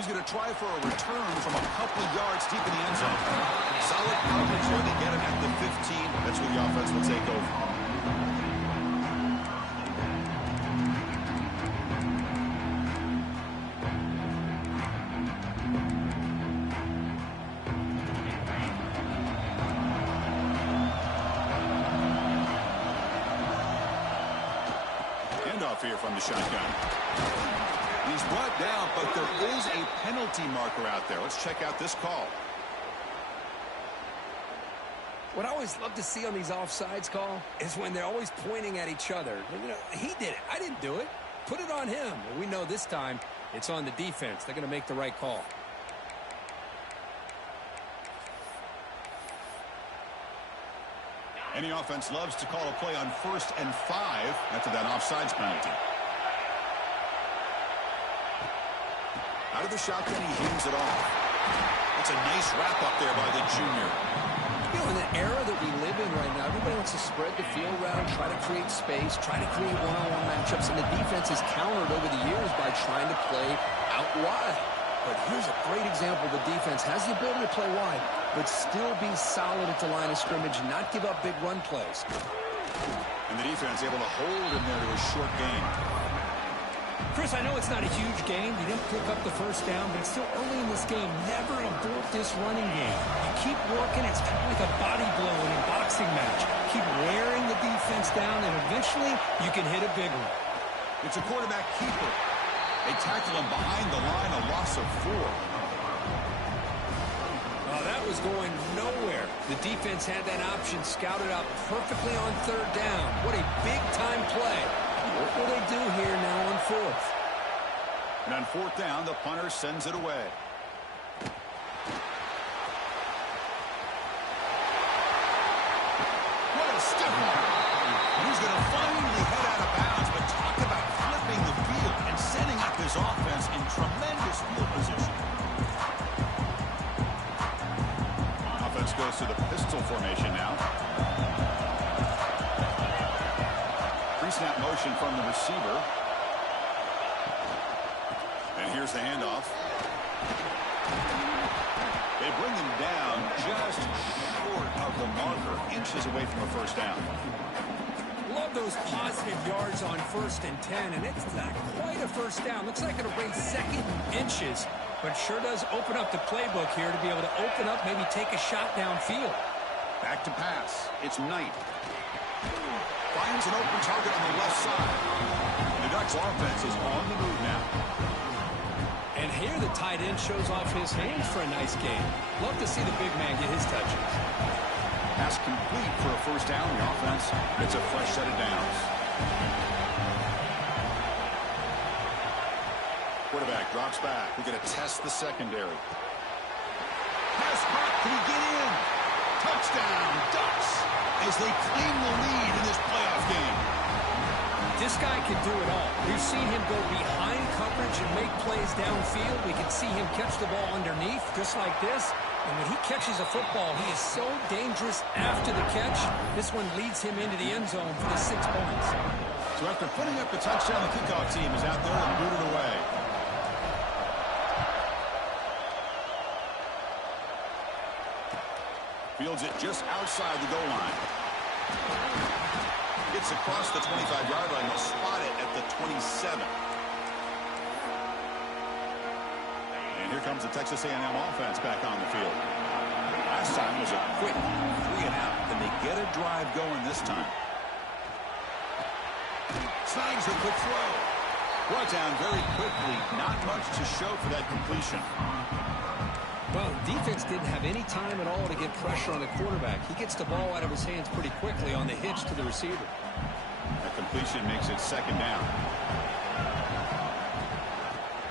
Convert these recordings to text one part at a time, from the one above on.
He's going to try for a return from a couple yards deep in the end zone. Solid coverage here. They get him at the 15. That's where the offense will take over. Handoff here from the shotgun. He's brought down, but there is a penalty marker out there. Let's check out this call. What I always love to see on these offsides call is when they're always pointing at each other. You know, he did it. I didn't do it. Put it on him. Well, we know this time it's on the defense. They're going to make the right call. Any offense loves to call a play on 1st and 5 after that offsides penalty. Out of the shotgun, he hands it off. It's a nice wrap-up there by the junior. You know, in the era that we live in right now, everybody wants to spread the field around, try to create space, try to create one-on-one matchups, and the defense has countered over the years by trying to play out wide. But here's a great example. The defense has the ability to play wide, but still be solid at the line of scrimmage and not give up big run plays. And the defense able to hold him there to a short gain. Chris, I know it's not a huge game. You didn't pick up the first down, but it's still early in this game. Never abort this running game. You keep working. It's kind of like a body blow in a boxing match. Keep wearing the defense down, and eventually you can hit a big one. It's a quarterback keeper. They tackle him behind the line, a loss of 4. Oh, that was going nowhere. The defense had that option scouted out perfectly on 3rd down. What a big-time play. What will they do here now on 4th? And on 4th down, the punter sends it away. What a step up. He's going to finally head out of bounds, but talk about flipping the field and setting up his offense in tremendous field position. Offense goes to the pistol formation now. Snap motion from the receiver. And here's the handoff. They bring him down just short of the marker, inches away from a 1st down. Love those positive yards on 1st and 10, and it's not quite a 1st down. Looks like it'll bring 2nd inches, but sure does open up the playbook here to be able to open up, maybe take a shot downfield. Back to pass. It's Knight. Finds an open target on the left side. The Ducks offense is on the move now. And here the tight end shows off his hands for a nice game. Love to see the big man get his touches. Pass complete for a 1st down. The offense gets a fresh set of downs. Quarterback drops back. We're going to test the secondary. Pass caught. Can he get in? Touchdown, Ducks, as they claim the lead in this playoff game. This guy can do it all. We've seen him go behind coverage and make plays downfield. We can see him catch the ball underneath, just like this. And when he catches a football, he is so dangerous after the catch. This one leads him into the end zone for the 6 points. So after putting up the touchdown, the kickoff team is out there and booted away. Fields it just outside the goal line. Gets across the 25-yard line. They'll spot it at the 27. And here comes the Texas A&M offense back on the field. Last time was a quick 3-and-out, and they get a drive going this time. Snags the quick throw. Brought down very quickly. Not much to show for that completion. Well, defense didn't have any time at all to get pressure on the quarterback. He gets the ball out of his hands pretty quickly on the hitch to the receiver. That completion makes it 2nd down.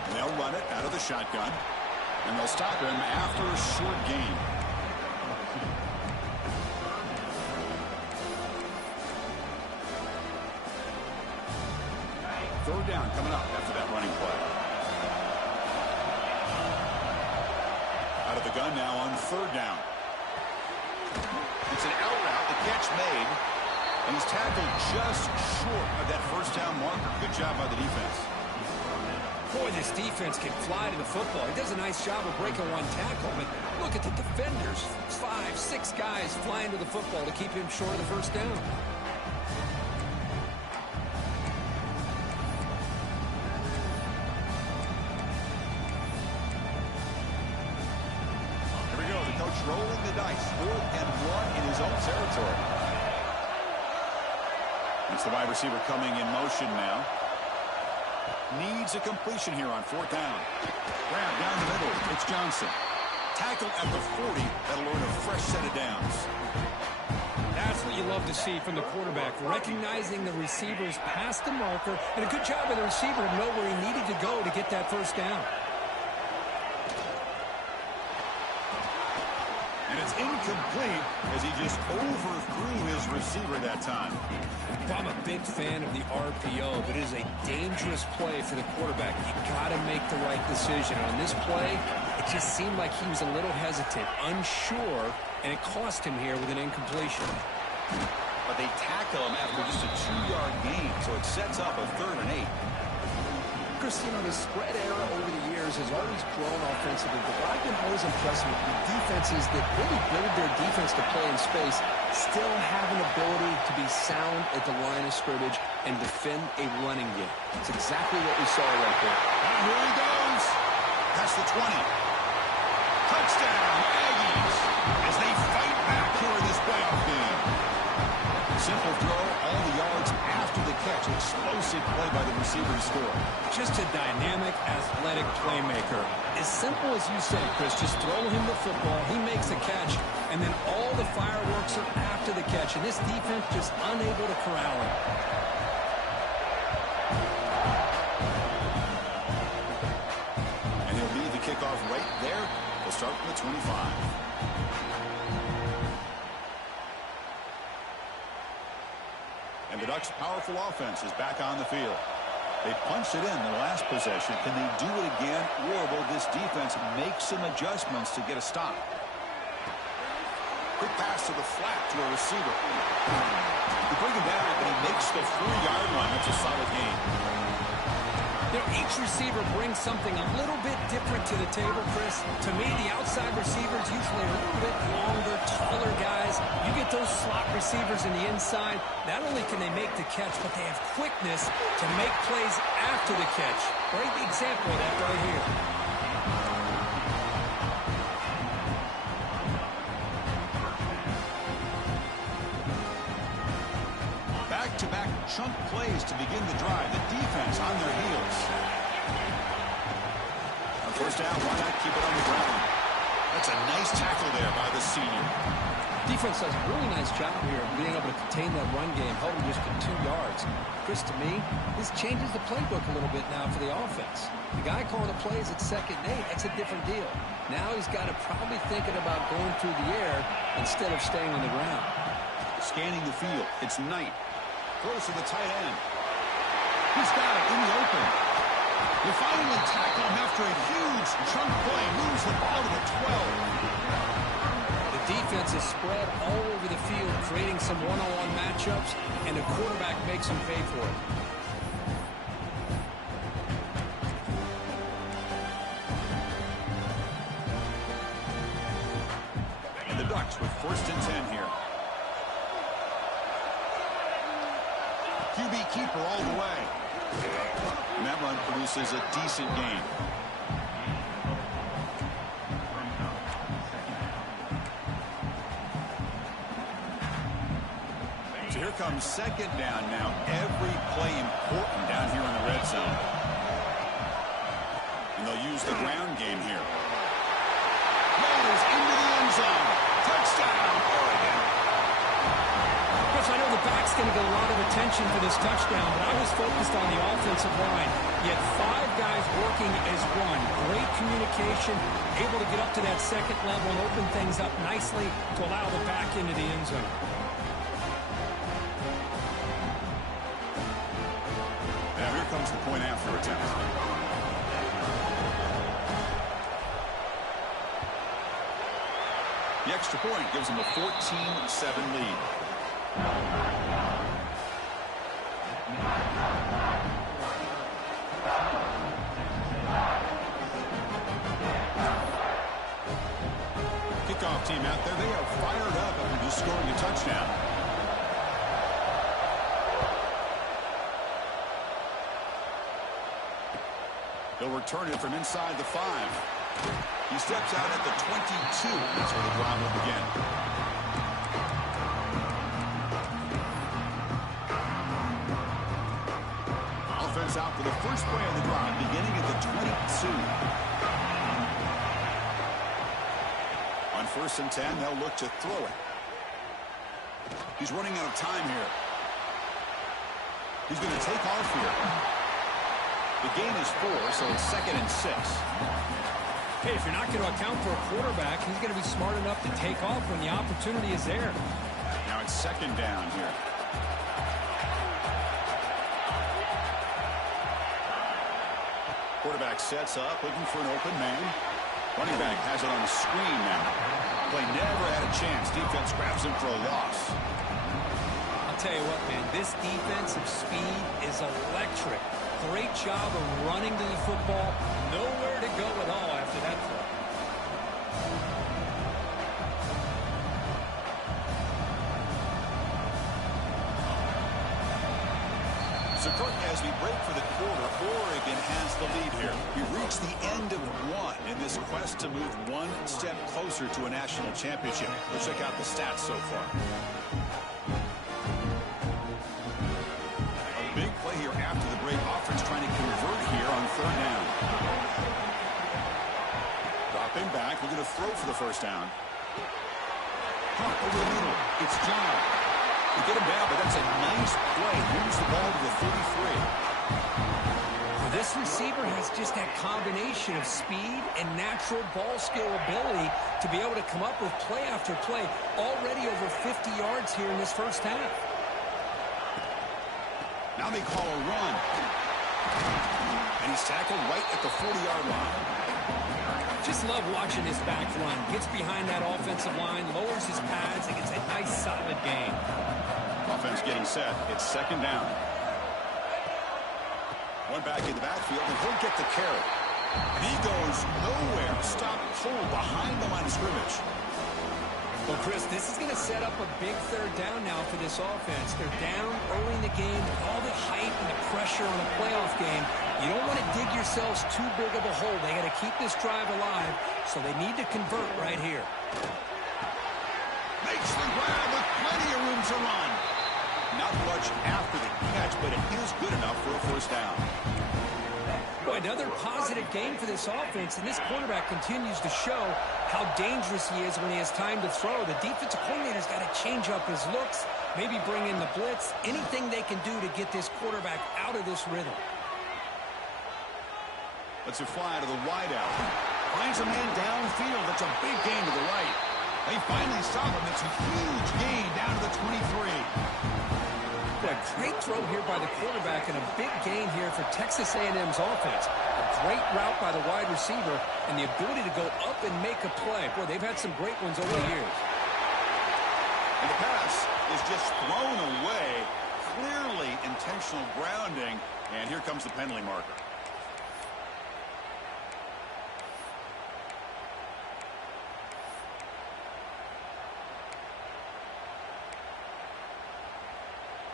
And they'll run it out of the shotgun. And they'll stop him after a short gain. Third down coming up after that running play. Out of the gun now on 3rd down. It's an out route, the catch made, and he's tackled just short of that 1st down marker. Good job by the defense. Boy, this defense can fly to the football. He does a nice job of breaking one tackle, but look at the defenders. 5, 6 guys flying to the football to keep him short of the first down. Here we go, the coach rolling the dice. 4th and 1 in his own territory. It's the wide receiver coming in motion now. Needs a completion here on 4th down. Grab down the middle. It's Johnson. Tackled at the 40. That'll earn a fresh set of downs. That's what you love to see from the quarterback, recognizing the receiver's past the marker, and a good job by the receiver to know where he needed to go to get that first down. And it's incomplete as he just overthrew his receiver that time. I'm a big fan of the RPO, but it is a dangerous play for the quarterback. You got to make the right decision. On this play, it just seemed like he was a little hesitant, unsure, and it cost him here with an incompletion. But they tackle him after just a 2-yard gain, so it sets up a 3rd and 8. Chris, you know, the spread era over the years has always grown offensively, but what I've been always impressed with the defenses that really build their defense to play in space still have an ability to be sound at the line of scrimmage and defend a running game. It's exactly what we saw right there. And here he goes. That's the 20. Touchdown, Aggies, as they fight back here in this playoff game. Simple throw, all the yards after the catch. Explosive play by the receiver to score. Just a dynamic, athletic playmaker. As simple as you said, Chris, just throw him the football, he makes a catch, and then all the fireworks are after the catch, and this defense just unable to corral him. And he'll lead the kickoff right there. We'll start from the 25. And the Ducks' powerful offense is back on the field. They punched it in the last possession. Can they do it again, or will this defense make some adjustments to get a stop? Quick pass to the flat to a receiver. They bring him down, but he makes the 4-yard line. That's a solid gain. You know, each receiver brings something a little bit different to the table, Chris. To me, the outside receivers usually a little bit longer, taller guys. You get those slot receivers in the inside, not only can they make the catch, but they have quickness to make plays after the catch. Great example of that right here. Back-to-back chunk plays to begin the drive. The defense on their heels. On 1st down, why not keep it on the ground? That's a nice tackle there by the senior. Defense does a really nice job here of being able to contain that run game, held him just to 2 yards. Chris, to me, this changes the playbook a little bit now for the offense. The guy calling the plays at 2nd and 8, that's a different deal. Now he's got to probably thinking about going through the air instead of staying on the ground. Scanning the field, it's Knight. Throws to the tight end. He's got it in the open. They finally tackle him after a huge chunk play. Moves the ball to the 12. The defense is spread all over the field, creating some one-on-one matchups, and the quarterback makes him pay for it. And the Ducks with 1st and 10 here. QB keeper all the way. And that run produces a decent gain. So here comes 2nd down now. Every play important down here in the red zone. And they'll use the ground game here. Loaders into the end zone. Touchdown, Oregon. I know the back's going to get a lot of attention for this touchdown, but I was focused on the offensive line. Yet 5 guys working as one. Great communication, able to get up to that 2nd level and open things up nicely to allow the back into the end zone. Now here comes the point after attempt. The extra point gives them a 14-7 lead. They'll return it from inside the 5. He steps out at the 22. That's where the drive will begin. Offense out for the first play of the drive, beginning at the 22. On 1st and 10, they'll look to throw it. He's running out of time here. He's going to take off here. The gain is 4, so it's 2nd and 6. Hey, if you're not going to account for a quarterback, he's going to be smart enough to take off when the opportunity is there. Now it's 2nd down here. Quarterback sets up, looking for an open man. Running back has it on the screen now. Play never had a chance. Defense grabs him for a loss. I'll tell you what, man, this defensive speed is electric. Great job of running to the football. Nowhere to go at all after that throw. So, Kirk, as we break for the quarter, Oregon has the lead here. We reach the end of 1 in this quest to move one step closer to a national championship. Let's check out the stats so far. A big play here after the break. Offense trying to convert here on 3rd down. Dropping back. We're going to throw for the 1st down. Hunt over the middle. It's John. To get him down, but that's a nice play. Moves the ball to the 33. This receiver has just that combination of speed and natural ball skill ability to be able to come up with play after play. Already over 50 yards here in this 1st half. Now they call a run. And he's tackled right at the 40-yard line. Just love watching this back run. Gets behind that offensive line, lowers his pads, and gets a nice, solid gain. Offense getting set. It's 2nd down. One back in the backfield, and he'll get the carry. And he goes nowhere. Stop cold behind the line of scrimmage. Well, Chris, this is going to set up a big 3rd down now for this offense. They're down early in the game. All the hype and the pressure on a playoff game. You don't want to dig yourselves too big of a hole. They got to keep this drive alive, so they need to convert right here. Makes the grab with plenty of room to run. Not much after the catch, but it is good enough for a 1st down. Boy, another positive game for this offense, and this quarterback continues to show how dangerous he is when he has time to throw. The defensive coordinator's got to change up his looks, maybe bring in the blitz, anything they can do to get this quarterback out of this rhythm. Let's fly to the wideout. Finds a man downfield. That's a big gain to the right. They finally stop him. It's a huge gain down to the 23. A great throw here by the quarterback and a big gain here for Texas A&M's offense. A great route by the wide receiver and the ability to go up and make a play. Boy, they've had some great ones over the years. And the pass is just thrown away. Clearly intentional grounding. And here comes the penalty marker.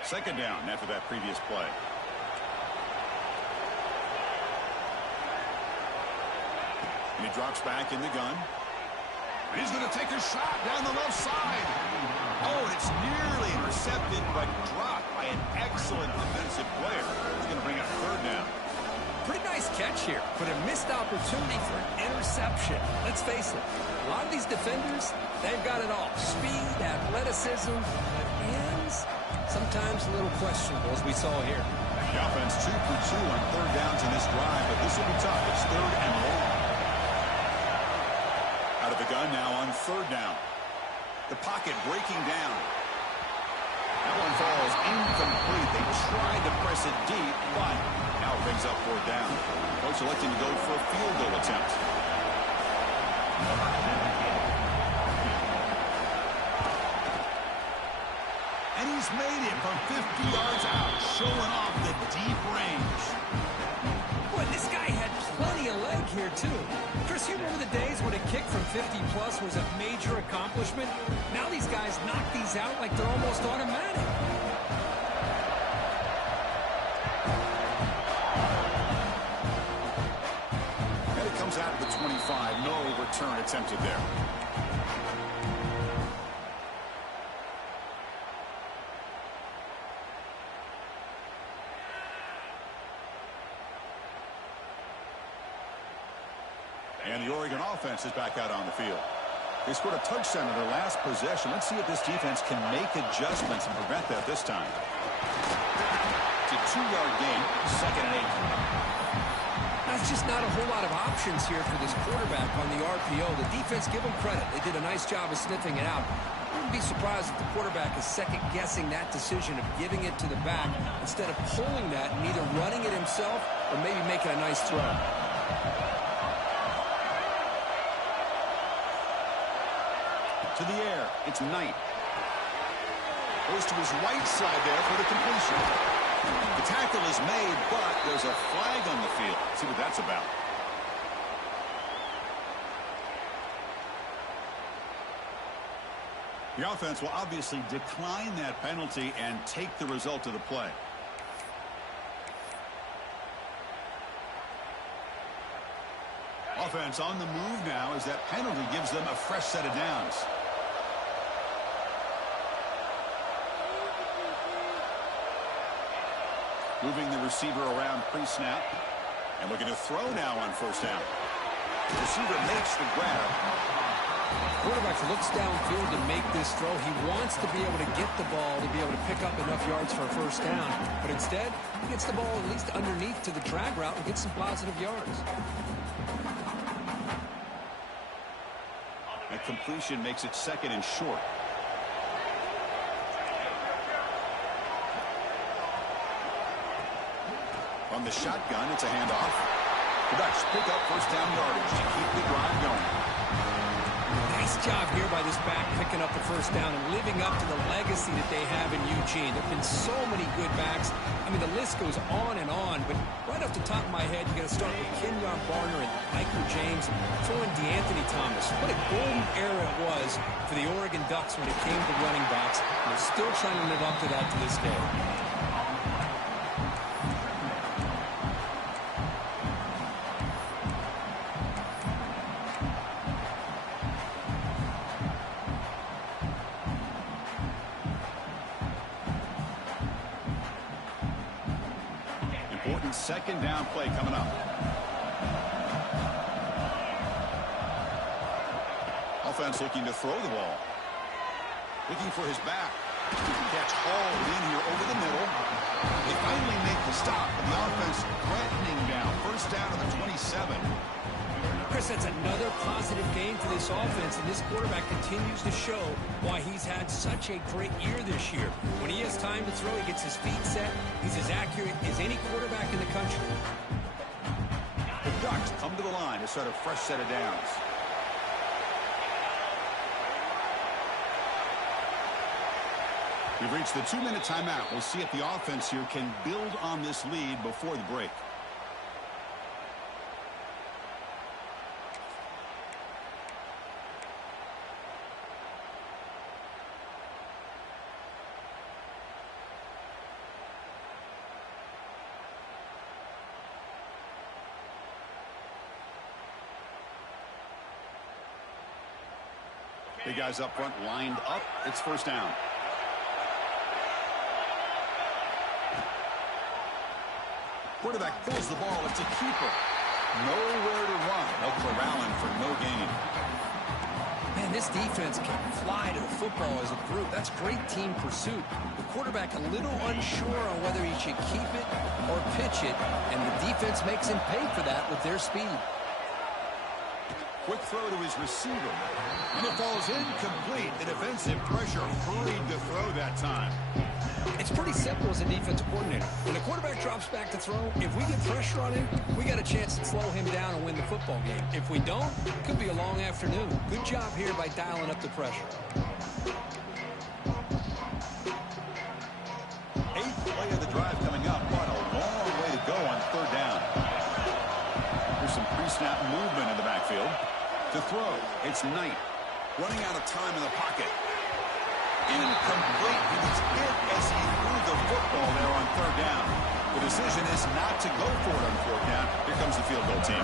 Second down after that previous play. And he drops back in the gun. And he's going to take a shot down the left side. Oh, and it's nearly intercepted, but dropped by an excellent defensive player. He's going to bring up 3rd down. Pretty nice catch here, but a missed opportunity for an interception. Let's face it, a lot of these defenders, they've got it all. Speed, athleticism, but hands, sometimes a little questionable, as we saw here. The offense 2 for 2 on 3rd downs in this drive, but this will be tough. It's 3rd and long. Out of the gun now on 3rd down. The pocket breaking down. That one falls incomplete. They tried to press it deep, but now it brings up 4th down. Coach electing to go for a field goal attempt. And he's made it from 50 yards out, showing off the deep range. Boy, this guy had plenty of leg here, too. Chris, you remember the days when a kick from 50-plus was a major accomplishment? Now these guys knock these out like they're almost automatic. return attempted there. And the Oregon offense is back out on the field. They scored a touchdown in their last possession. Let's see if this defense can make adjustments and prevent that this time. It's a 2-yard gain, 2nd and 8. That's just not a whole lot of options here for this quarterback on the RPO. The defense, give them credit. They did a nice job of sniffing it out. I wouldn't be surprised if the quarterback is second-guessing that decision of giving it to the back instead of pulling that and either running it himself or maybe making a nice throw. To the air, it's Knight. Goes to his right side there for the completion. The tackle is made, but there's a flag on the field. Let's see what that's about. The offense will obviously decline that penalty and take the result of the play. Offense on the move now as that penalty gives them a fresh set of downs. Moving the receiver around pre-snap. And looking to throw now on 1st down. The receiver makes the grab. Quarterback looks downfield to make this throw. He wants to be able to get the ball to be able to pick up enough yards for a 1st down. But instead, he gets the ball at least underneath to the drag route and gets some positive yards. That completion makes it 2nd and short. On the shotgun, it's a handoff. The Ducks pick up 1st down yardage to keep the drive going. Nice job here by this back picking up the 1st down and living up to the legacy that they have in Eugene. There have been so many good backs. I mean, the list goes on and on, but right off the top of my head, you got to start with Kenyon Barner and Michael James, throw in DeAnthony Thomas. What a golden era it was for the Oregon Ducks when it came to running backs. We're still trying to live up to that to this day. Important 2nd down play coming up. Offense looking to throw the ball. Looking for his back. Catch hauled in here over the middle. They finally make the stop, and the offense threatening down. 1st down to the 27. Chris, that's another positive game for this offense, and this quarterback continues to show why he's had such a great year this year. When he has time to throw, he gets his feet set. He's as accurate as any quarterback in the country. The Ducks come to the line to start a fresh set of downs. We've reached the 2-minute timeout. We'll see if the offense here can build on this lead before the break. Big guys up front lined up. It's 1st down. Quarterback pulls the ball. It's a keeper. Nowhere to run. No corralling for no gain. Man, this defense can fly to the football as a group. That's great team pursuit. The quarterback a little unsure on whether he should keep it or pitch it, and the defense makes him pay for that with their speed. Quick throw to his receiver. And it falls incomplete. The defensive pressure hurried to throw that time. It's pretty simple as a defensive coordinator. When the quarterback drops back to throw, if we get pressure on him, we got a chance to slow him down and win the football game. If we don't, it could be a long afternoon. Good job here by dialing up the pressure. 8th play of the drive coming up. What a long way to go on 3rd down. There's some pre-snap movement in the backfield. To throw, it's Knight. Running out of time in the pocket. Incomplete. He was hit as he threw the football there on 3rd down. The decision is not to go for it on 4th down. Here comes the field goal team.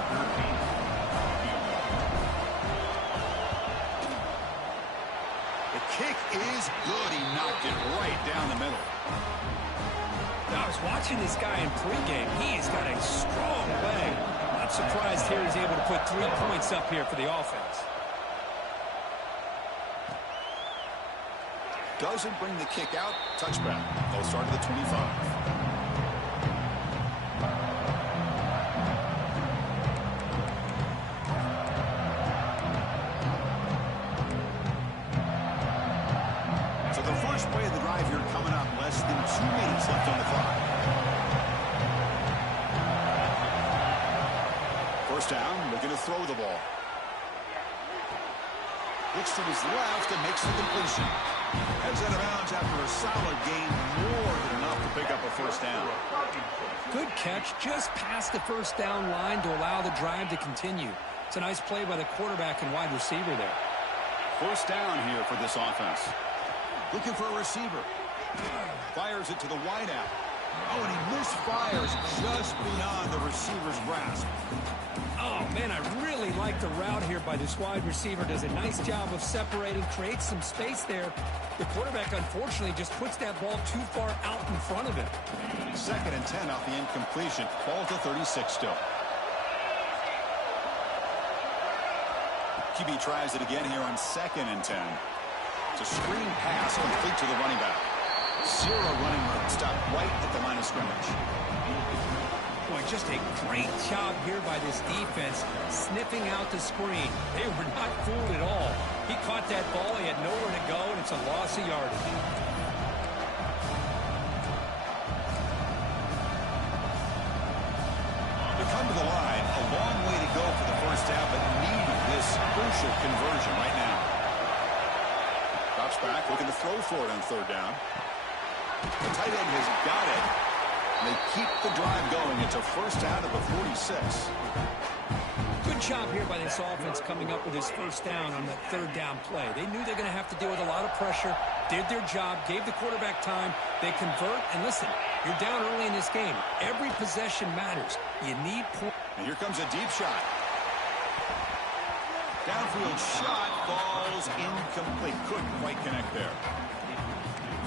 dropped it right down the middle. Now, I was watching this guy in pregame. He has got a strong leg. Not surprised here he's able to put 3 points up here for the offense. Doesn't bring the kick out. Touchback. They'll start at the 25. Play of the drive here coming up. Less than 2 minutes left on the clock. First down, looking to throw the ball. Looks to his left and makes the completion. Heads out of bounds after a solid gain, more than enough to pick up a first down. Good catch, just past the first down line to allow the drive to continue. It's a nice play by the quarterback and wide receiver there. First down here for this offense. Looking for a receiver. Fires it to the wideout. Oh, and he misfires just beyond the receiver's grasp. Oh, man, I really like the route here by this wide receiver. Does a nice job of separating, creates some space there. The quarterback, unfortunately, just puts that ball too far out in front of him. 2nd and 10 off the incompletion. Ball to 36 still. QB tries it again here on 2nd and 10. It's a screen pass complete to the running back. 0 running room. Stop right at the line of scrimmage. Boy, just a great job here by this defense, sniffing out the screen. They were not fooled at all. He caught that ball. He had nowhere to go, and it's a loss of yardage. To come to the line, a long way to go for the first half, but need this crucial conversion right now. Drops back, looking to throw for it on 3rd down. The tight end has got it. They keep the drive going. It's a first down of the 46. Good job here by this offense coming up with his first down on that 3rd down play. They knew they were going to have to deal with a lot of pressure, did their job, gave the quarterback time. They convert, and listen, you're down early in this game. Every possession matters. You need points. And here comes a deep shot. Downfield shot falls incomplete. Couldn't quite connect there.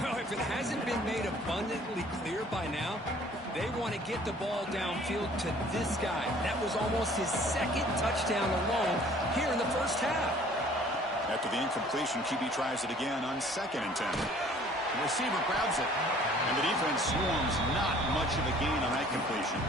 Well, if it hasn't been made abundantly clear by now, they want to get the ball downfield to this guy. That was almost his 2nd touchdown alone here in the first half. After the incompletion, QB tries it again on 2nd and 10. The receiver grabs it, and the defense swarms. Not much of a gain on that completion.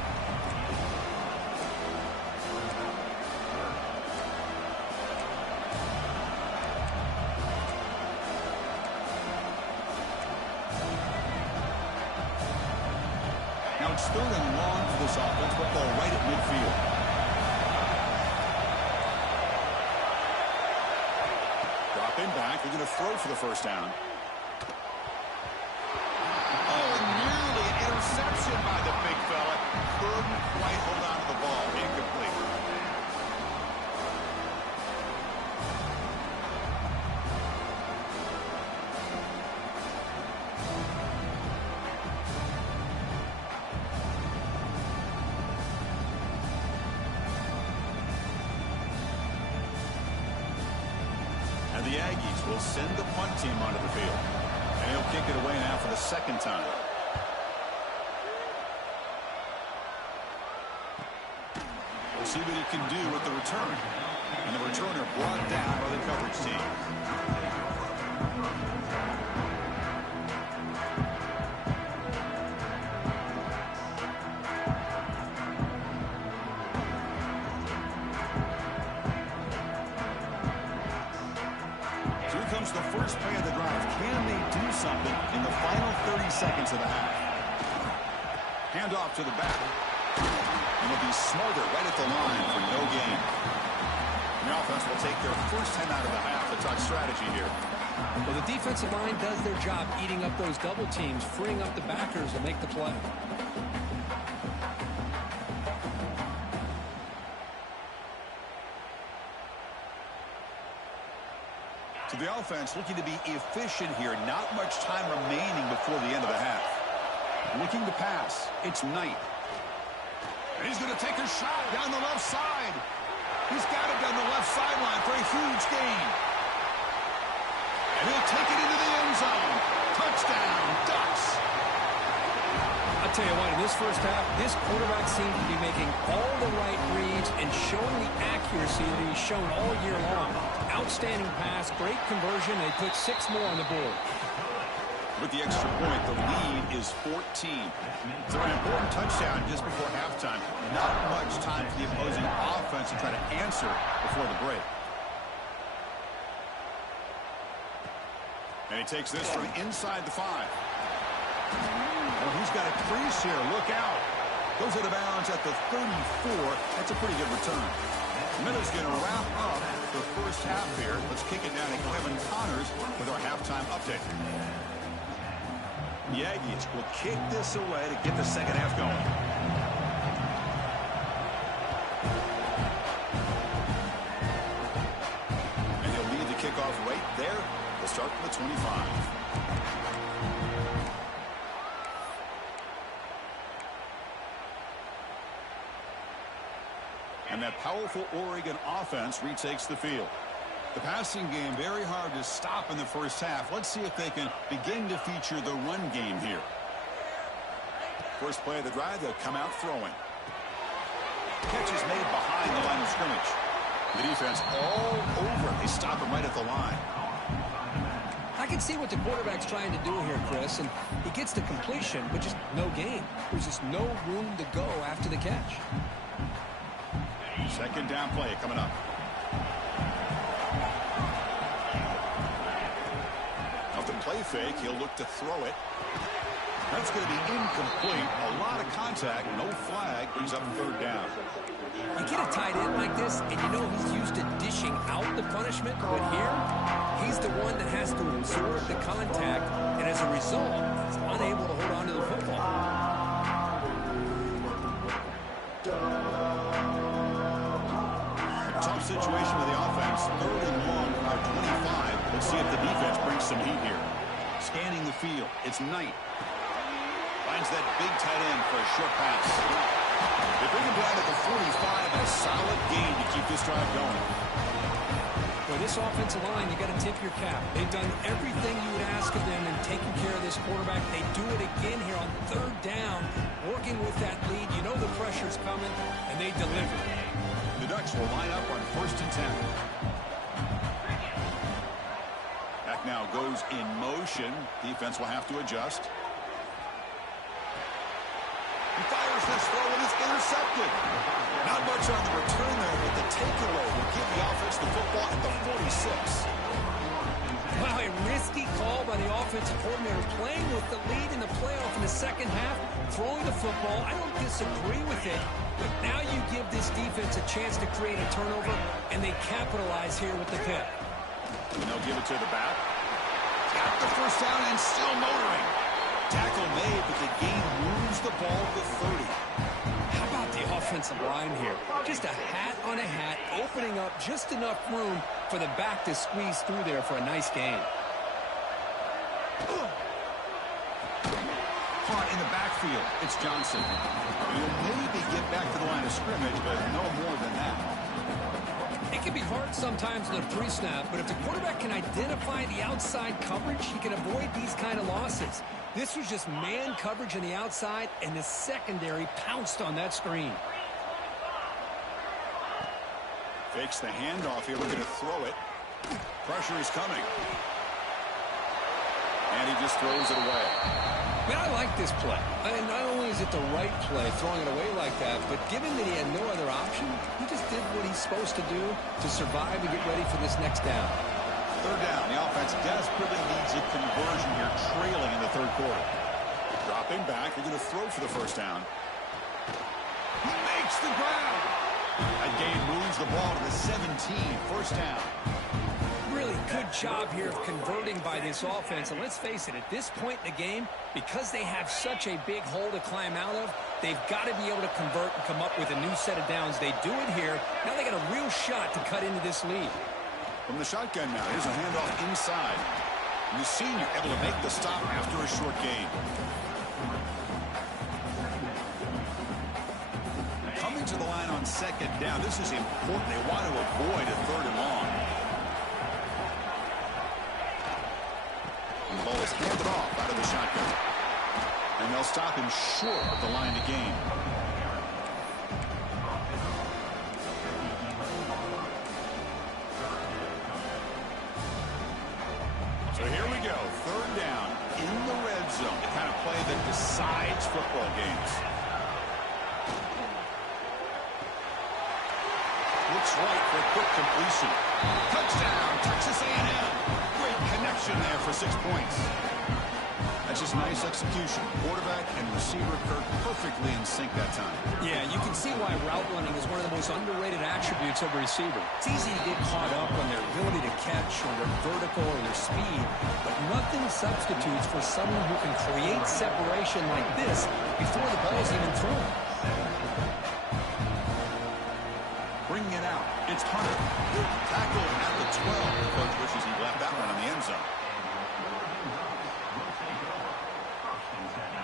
Now it's 3rd and long for this offense, but ball right at midfield. Dropping back, they're going to throw for the first down. Oh, and nearly an interception by the big fella. Couldn't quite hold on to the ball. Incomplete. The Aggies will send the punt team onto the field. And he'll kick it away now for the 2nd time. We'll see what he can do with the return. And the returner brought down by the coverage team. The first play of the drive. Can they do something in the final 30 seconds of the half? Hand off to the back. And it'll be Smarter right at the line for no gain. The offense will take their first 10 out of the half to talk strategy here. Well, the defensive line does their job eating up those double teams, freeing up the backers to make the play. So the offense looking to be efficient here. Not much time remaining before the end of the half. Looking to pass. It's Knight. And he's going to take a shot down the left side. He's got it down the left sideline for a huge gain. And he'll take it into the end zone. Touchdown, Ducks. I'll tell you what, in this first half, this quarterback seemed to be making all the right reads and showing the accuracy that he's shown all year long. Outstanding pass, great conversion. They put 6 more on the board. With the extra point, the lead is 14. So an important touchdown just before halftime. Not much time for the opposing offense to try to answer before the break. And he takes this from inside the 5. Well, he's got a crease here. Look out. Goes out of bounds at the 34. That's a pretty good return. Miller's going to wrap up the first half here. Let's kick it down to Kevin Connors with our halftime update. The Aggies will kick this away to get the second half going. And he'll lead the kickoff right there. We'll start from the 25. And that powerful Oregon offense retakes the field. The passing game very hard to stop in the first half. Let's see if they can begin to feature the run game here. First play of the drive, they'll come out throwing. Catch is made behind the line of scrimmage. The defense all over it. They stop him right at the line. I can see what the quarterback's trying to do here, Chris, and he gets the completion, but just no gain. There's just no room to go after the catch. Second down play coming up. Off the play fake, he'll look to throw it. That's going to be incomplete. A lot of contact, no flag, brings up third down. You get a tight end like this, and you know he's used to dishing out the punishment, but here, he's the one that has to absorb the contact, and as a result, he's unable to hold on to the football. Tough situation with the offense. Third and long from their 25. Let's see if the defense brings some heat here. Scanning the field. It's Knight. Finds that big tight end for a short pass. They bring him down at the 45 and a solid gain to keep this drive going. For this offensive line, you got to tip your cap. They've done everything you would ask of them in taking care of this quarterback. They do it again here on third down, working with that lead. You know the pressure's coming, and they deliver. The Ducks will line up on 1st and 10. Back now goes in motion. Defense will have to adjust. He fires this throw and it's intercepted. Not much on the return there, but the takeaway will give the offense the football at the 46. Wow, a risky call by the offensive coordinator, playing with the lead in the playoff in the second half, throwing the football. I don't disagree with it, but now you give this defense a chance to create a turnover, and they capitalize here with the pick. And they'll give it to the back. Got the first down and still motoring. Tackle made, but the gain moves the ball to 30. How about the offensive line here? Just a hat on a hat, opening up just enough room for the back to squeeze through there for a nice gain. Caught in the backfield. It's Johnson. He'll maybe get back to the line of scrimmage, but no more than that. It can be hard sometimes in a 3-snap, but if the quarterback can identify the outside coverage, he can avoid these kind of losses. This was just man coverage on the outside, and the secondary pounced on that screen. Fakes the handoff here, looking to throw it. Pressure is coming. And he just throws it away. Man, I like this play. I mean, not only is it the right play, throwing it away like that, but given that he had no other option, he just did what he's supposed to do to survive and get ready for this next down. Third down. The offense desperately needs a conversion here, trailing in the third quarter. Dropping back. They're going to throw for the first down. He makes the grab. That gain moves the ball to the 17. First down. Really good job here of converting by this offense. And let's face it, at this point in the game, because they have such a big hole to climb out of, they've got to be able to convert and come up with a new set of downs. They do it here. Now they got a real shot to cut into this lead. From the shotgun now, here's a handoff inside. And the senior able to make the stop after a short gain. Coming to the line on second down. This is important. They want to avoid a third and long. And the ball just hand it off out of the shotgun. And they'll stop him short of the line to gain. So here we go. Third down in the red zone. The kind of play that decides football games. Looks right for a quick completion. Touchdown, Texas A&M. Great connection there for 6 points. That's just nice execution. Quarterback and receiver Kirk perfectly in sync that time. Yeah, you can see why route running is one of the most underrated attributes of a receiver. It's easy to get caught up on their ability to catch or their vertical or their speed, but nothing substitutes for someone who can create separation like this before the ball's even thrown. Bringing it out. It's Hunter. Tackled at the 12. The coach wishes he left that one in the end zone.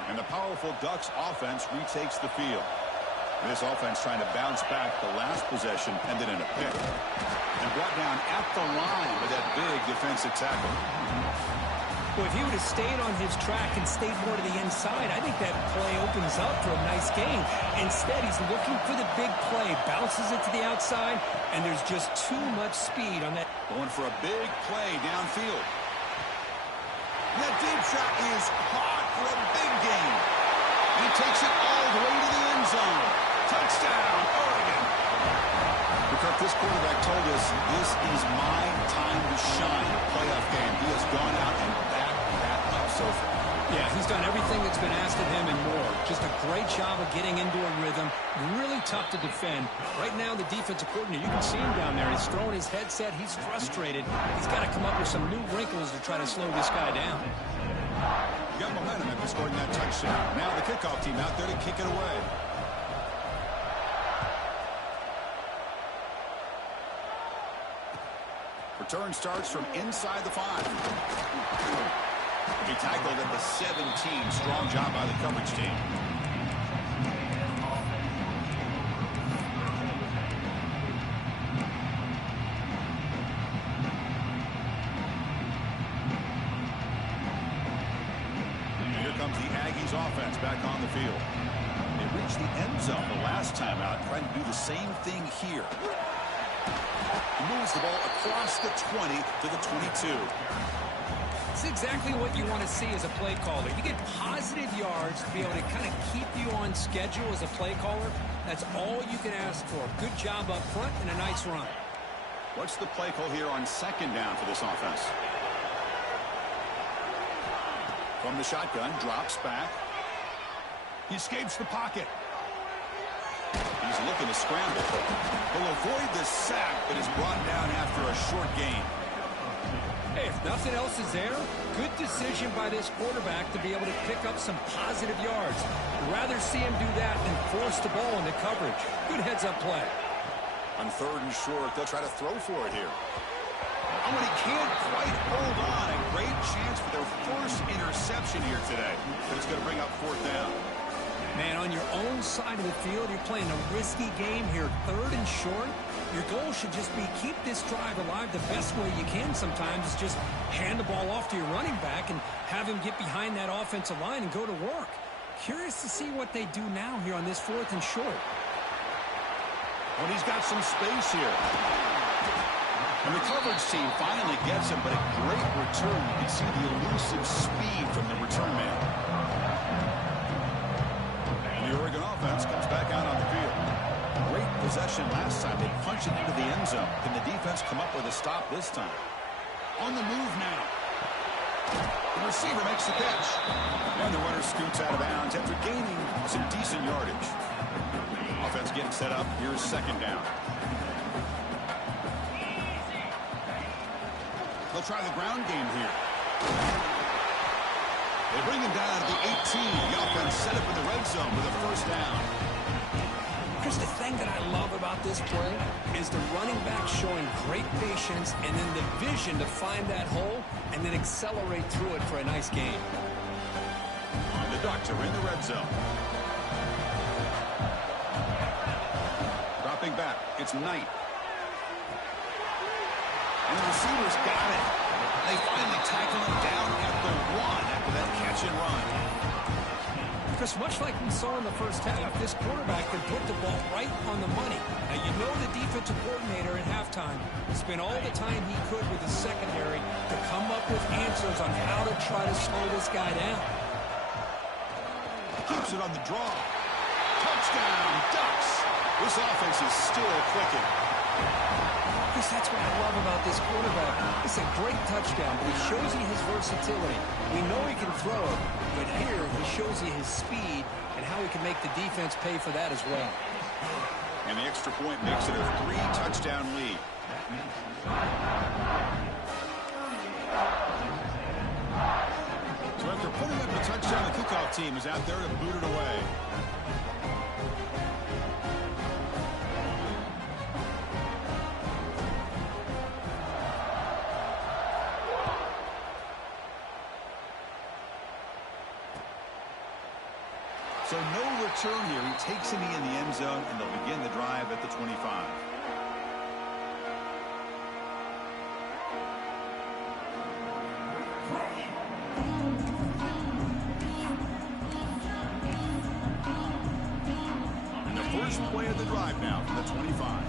And the powerful Ducks offense retakes the field. This offense trying to bounce back. The last possession ended in a pick. And brought down at the line with that big defensive tackle. Well, if he would have stayed on his track and stayed more to the inside, I think that play opens up for a nice gain. Instead, he's looking for the big play, bounces it to the outside, and there's just too much speed on that. Going for a big play downfield. That deep shot is caught for a big gain. And he takes it all the way to the end zone. Touchdown, Oregon. Kirk, this quarterback told us this is my time to shine. Playoff game. He has gone out and backed that up so far. Yeah, he's done everything that's been asked of him and more. Just a great job of getting into a rhythm. Really tough to defend. Right now, the defensive coordinator, you can see him down there. He's throwing his headset. He's frustrated. He's got to come up with some new wrinkles to try to slow this guy down. You got momentum after scoring that touchdown. Now the kickoff team out there to kick it away. Return starts from inside the 5. He tackled at the 17. Strong job by the coverage team. And here comes the Aggies offense back on the field. They reached the end zone the last time out, trying to do the same thing here. He moves the ball across the 20 to the 22. It's exactly what you want to see as a play caller. You get positive yards to be able to kind of keep you on schedule as a play caller. That's all you can ask for. Good job up front and a nice run. What's the play call here on second down for this offense? From the shotgun, drops back. He escapes the pocket. He's looking to scramble. He'll avoid the sack, but is brought down after a short gain. Hey, if nothing else is there, good decision by this quarterback to be able to pick up some positive yards. I'd rather see him do that than force the ball into coverage. Good heads-up play. On third and short, they'll try to throw for it here. Oh, and he can't quite hold on. A great chance for their first interception here today. But it's going to bring up fourth down. Man, on your own side of the field, you're playing a risky game here. Third and short. Your goal should just be keep this drive alive the best way you can sometimes is just hand the ball off to your running back and have him get behind that offensive line and go to work. Curious to see what they do now here on this fourth and short. Well, he's got some space here. And the coverage team finally gets him, but a great return. You can see the elusive speed from the return man. And the Oregon offense comes back out on the field. Great possession last time. They punched it into the end zone. Can the defense come up with a stop this time? On the move now. The receiver makes the catch. And the runner scoots out of bounds after gaining some decent yardage. Offense getting set up. Here's second down. They'll try the ground game here. They bring him down to the 18. The offense set up in the red zone with a first down. Chris, the thing that I love about this play is the running back showing great patience and then the vision to find that hole and then accelerate through it for a nice gain. And the Ducks are in the red zone. Dropping back. It's Knight. And the receiver's got it. They finally tackle him down at the 1 after that catch and run. Because much like we saw in the first half, this quarterback can put the ball right on the money. Now, you know the defensive coordinator at halftime spent all the time he could with his secondary to come up with answers on how to try to slow this guy down. Keeps it on the draw. Touchdown, Ducks. This offense is still clicking. Because that's what I love about this quarterback. It's a great touchdown, but he shows you his versatility. We know he can throw it, but here he shows you his speed and how he can make the defense pay for that as well. And the extra point makes it a 3-touchdown lead. So after putting up the touchdown, the kickoff team is out there to boot it away. So no return here. He takes a knee in the end zone, and they'll begin the drive at the 25. And the first play of the drive now from the 25.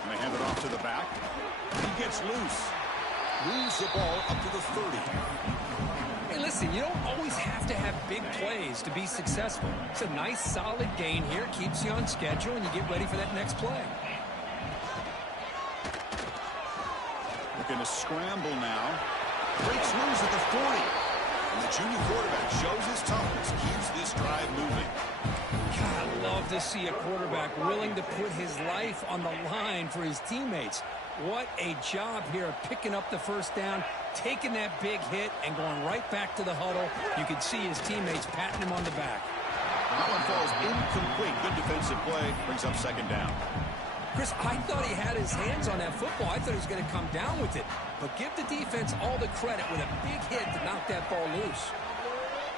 And they hand it off to the back. He gets loose. Moves the ball up to the 30. Hey, listen, you don't always have to have big plays to be successful. It's a nice, solid gain here. Keeps you on schedule, and you get ready for that next play. Looking to scramble now. Breaks loose at the 40. And the junior quarterback shows his toughness, keeps this drive moving. God, I love to see a quarterback willing to put his life on the line for his teammates. What a job here of picking up the first down, taking that big hit, and going right back to the huddle. You can see his teammates patting him on the back. That one falls incomplete. Good defensive play. Brings up second down. Chris, I thought he had his hands on that football. I thought he was going to come down with it. But give the defense all the credit with a big hit to knock that ball loose.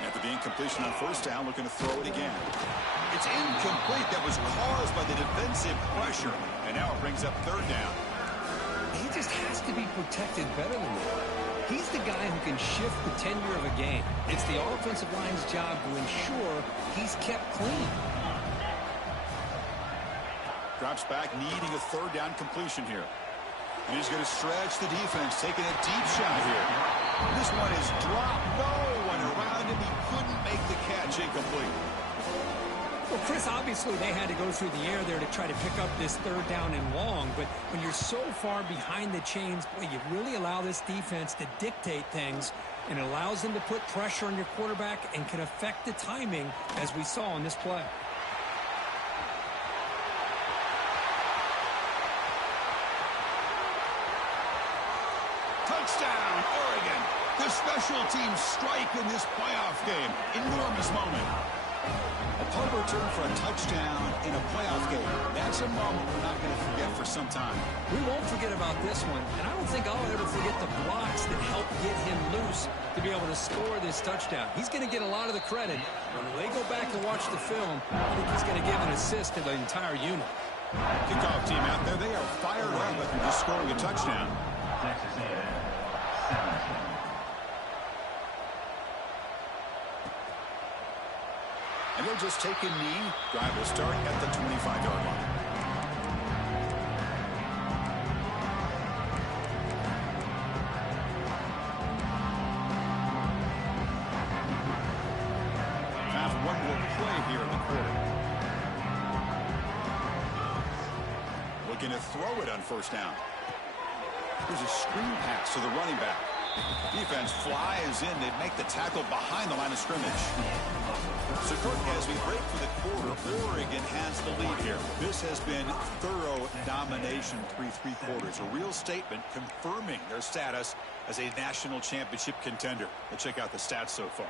After the incompletion on first down, looking to throw it again. It's incomplete. That was caused by the defensive pressure. And now it brings up third down. He just has to be protected better than that. He's the guy who can shift the tenure of a game. It's the offensive line's job to ensure he's kept clean. Drops back, needing a third down completion here. And he's going to stretch the defense, taking a deep shot here. This one is dropped. No one around him. He couldn't make the catch. Incomplete. Well, Chris, obviously they had to go through the air there to try to pick up this third down and long, but when you're so far behind the chains, boy, you really allow this defense to dictate things, and it allows them to put pressure on your quarterback and can affect the timing, as we saw on this play. Touchdown, Oregon. The special teams strike in this playoff game. Enormous moment. A punt return for a touchdown in a playoff game. That's a moment we're not going to forget for some time. We won't forget about this one, and I don't think I'll ever forget the blocks that helped get him loose to be able to score this touchdown. He's going to get a lot of the credit. When they go back and watch the film, I think he's going to give an assist to the entire unit. Kickoff team out there, they are fired up after just scoring a touchdown. Texas A&Mlet, 17. And they'll just take a knee. Drive will start at the 25-yard line. Have one more play here in the quarter. Looking to throw it on first down. There's a screen pass to the running back. Defense flies in. They make the tackle behind the line of scrimmage. So, as we break for the quarter, Oregon has the lead here. This has been thorough domination through three quarters. A real statement confirming their status as a national championship contender. Let's check out the stats so far.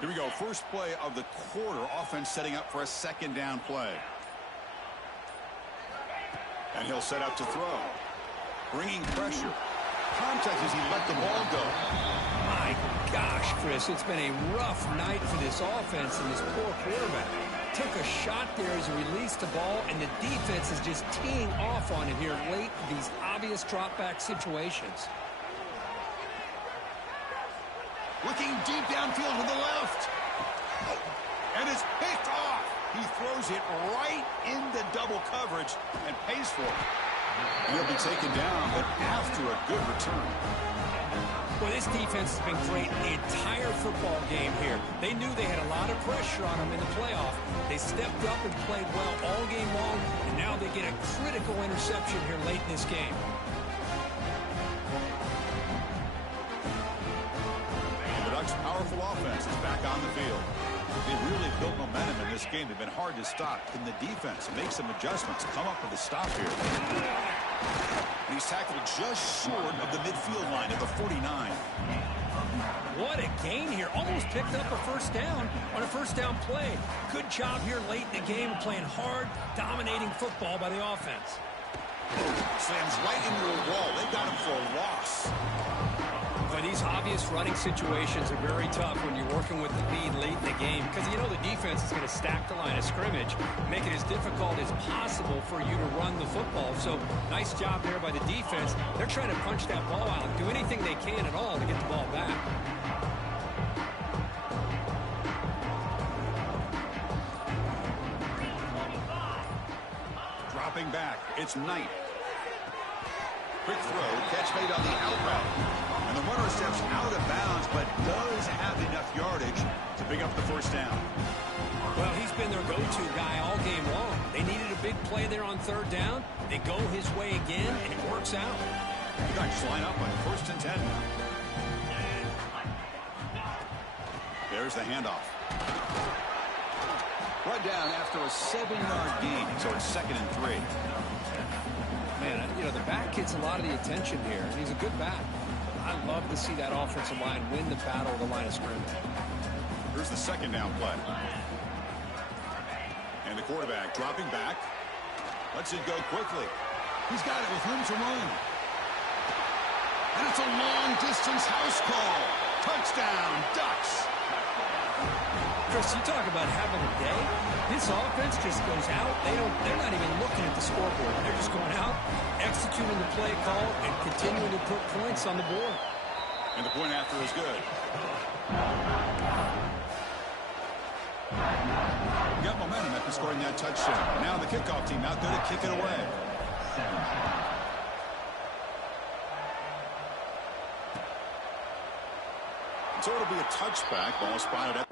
Here we go. First play of the quarter. Offense setting up for a second down play. And he'll set up to throw. Bringing pressure. Contact as he let the ball go. My gosh, Chris, it's been a rough night for this offense and this poor quarterback. took a shot there as he released the ball, and the defense is just teeing off on it here late in these obvious drop-back situations. Looking deep downfield with the left. And it's picked off. He throws it right into double coverage and pays for it. He'll be taken down, but after a good return. Well, this defense has been great the entire football game here. They knew they had a lot of pressure on them in the playoff. They stepped up and played well all game long, and now they get a critical interception here late in this game. The Ducks' powerful offense is back on the field. They really built momentum in this game. They've been hard to stop. Can the defense make some adjustments? Come up with a stop here. And he's tackled just short of the midfield line at the 49. What a gain here. Almost picked up a first down on a first down play. Good job here late in the game, playing hard, dominating football by the offense. Slams right into a wall. They got him for a loss. But these obvious running situations are very tough when you're working with the lead late in the game, because you know the defense is going to stack the line of scrimmage, make it as difficult as possible for you to run the football. So nice job there by the defense. They're trying to punch that ball out, do anything they can at all to get the ball back. Dropping back, it's Knight. Quick throw, catch made on the out route. And the runner steps out of bounds, but does have enough yardage to pick up the first down. Well, he's been their go-to guy all game long. They needed a big play there on third down. They go his way again, and it works out. The Ducks line up on 1st and 10. There's the handoff. Brought down after a 7-yard gain, so it's 2nd and 3. Man, you know, the back gets a lot of the attention here, and he's a good back. I love to see that offensive line win the battle of the line of scrimmage. Here's the 2nd down play. And the quarterback dropping back. Lets it go quickly. He's got it with room to run. And it's a long-distance house call. Touchdown, Ducks. Chris, you talk about having a day. This offense just goes out. They're not even looking at the scoreboard. They're just going out, executing the play call, and continuing to put points on the board. And the point after is good. Got momentum after scoring that touchdown. Now the kickoff team out there to kick it away. So it'll be a touchback. Ball spotted at